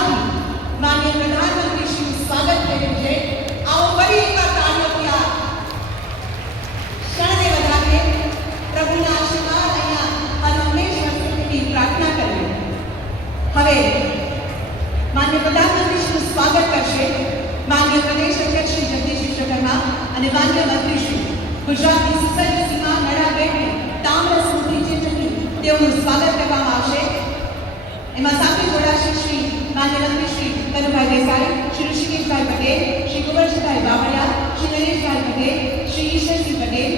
ઉત્સાહથી માનનીય પ્રધાનમંત્રીશ્રીનું સ્વાગત થઈ રહ્યું છે. આવો ફરી એકવાર તાળીઓથી આ ક્ષણને વધાવીએ. પ્રભુના આશીર્વાદ અહીંયા હંમેશા સુખની પ્રાર્થના કરીએ. હવે માનનીય પ્રધાનમંત્રીશ્રીનું સ્વાગત કરશે માનનીય પ્રદેશ અધ્યક્ષ શ્રી જગદીશ વિશ્વકર્મા અને માનનીય મંત્રીશ્રી ગુજરાતની સુસજ્જ સીમા નડા બેટની તામ્ર સ્મૃતિ ચિહ્નથી તેઓનું સ્વાગત કરવામાં આવશે. એમાં સાથે જોડાશે શ્રી માનનીય મંત્રી શ્રી કનુભાઈ દેસાઈ, શ્રી ઋષિકેશભાઈ પટેલ, શ્રી કુંવરજીભાઈ બાવળિયા, શ્રી નરેશભાઈ પટેલ, શ્રી ઈશ્વરસિંહ પટેલ,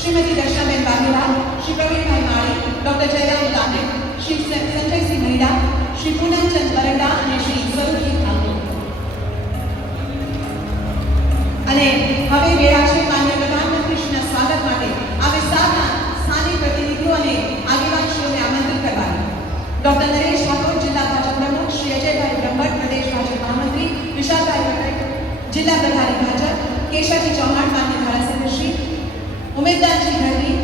શ્રીમતી દર્શનાબેન વાઘેલા, શ્રી પ્રવીણભાઈ માળી, ડોક્ટર જયરામ દાને, શ્રી સંજયસિંહ મહિડા, શ્રી પૂનમચંદ બરંડા અને શ્રી સ્વરૂપજી ઠાકોર. અને હવે વેળા છે માનનીય પ્રધાનમંત્રીશ્રીના સ્વાગત માટે આ વિસ્તારના સ્થાનિક પ્રતિનિધિઓ અને આગેવાનશ્રીઓને આમંત્રિત કરવાની. ડોક્ટર નરેશ ઠાકોર, જિલ્લા ભાજપ પ્રમુખ, શ્રી અજયભાઈ બ્રહ્મભટ્ટ, પ્રદેશ ભાજપ મહામંત્રી, વિશાલભાઈ પટેલ, જિલ્લા પ્રભારી ભાજપ, કેશવજી ચૌહાણ, માન્ય ધારાસભ્યશ્રી, ઉમેદવારજી ગઢવી,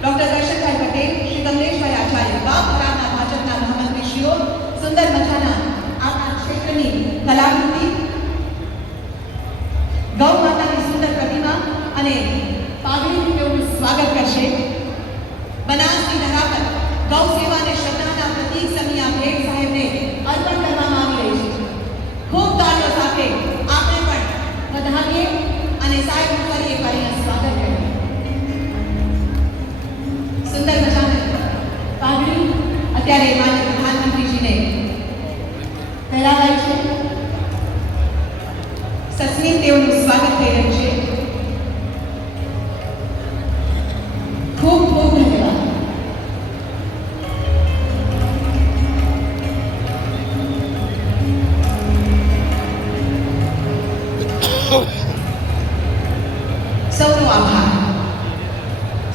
ડોક્ટર દર્શનભાઈ પટેલ, શ્રી કમલેશભાઈ આચાર્ય, વાવખરાના ભાજપના મહામંત્રીશ્રીઓ, સુંદર મજાના આપણા ક્ષેત્રની કલાકૃતિ, ગૌ માતાની સુંદર પ્રતિમા અને પાઘડીથી તેઓનું સ્વાગત કરશે. બનાસની ધરા પર ગૌ સેવા અને શ્રદ્ધાના પ્રતીક સમી આ ભેટ સાહેબને અર્પણ કરવામાં આવી રહી છે. ખૂબ તાળીઓ સાથે આપણે પણ વધાવીએ અને સાહેબનું ફરી એકવાર અહીંયા સ્વાગત કરીએ. સુંદર મજાની પાઘડી અત્યારે માન્ય પ્રધાનમંત્રીજીને પહેરાવાય છે. સસ્મિત તેઓનું સ્વાગત થઈ રહ્યું છે. ખૂબ ખૂબ ધન્યવાદ. સૌનો આભાર.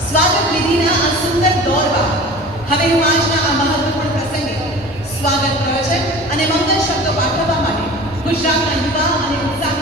સ્વાગત વિધિના આ સુંદર દોરમાં હવે હું આજના આ મહત્વપૂર્ણ પ્રસંગે સ્વાગત પ્રવચન અને મંગલ શબ્દો પાઠવવા માટે ગુજરાતના યુવા અને ઉત્સાહી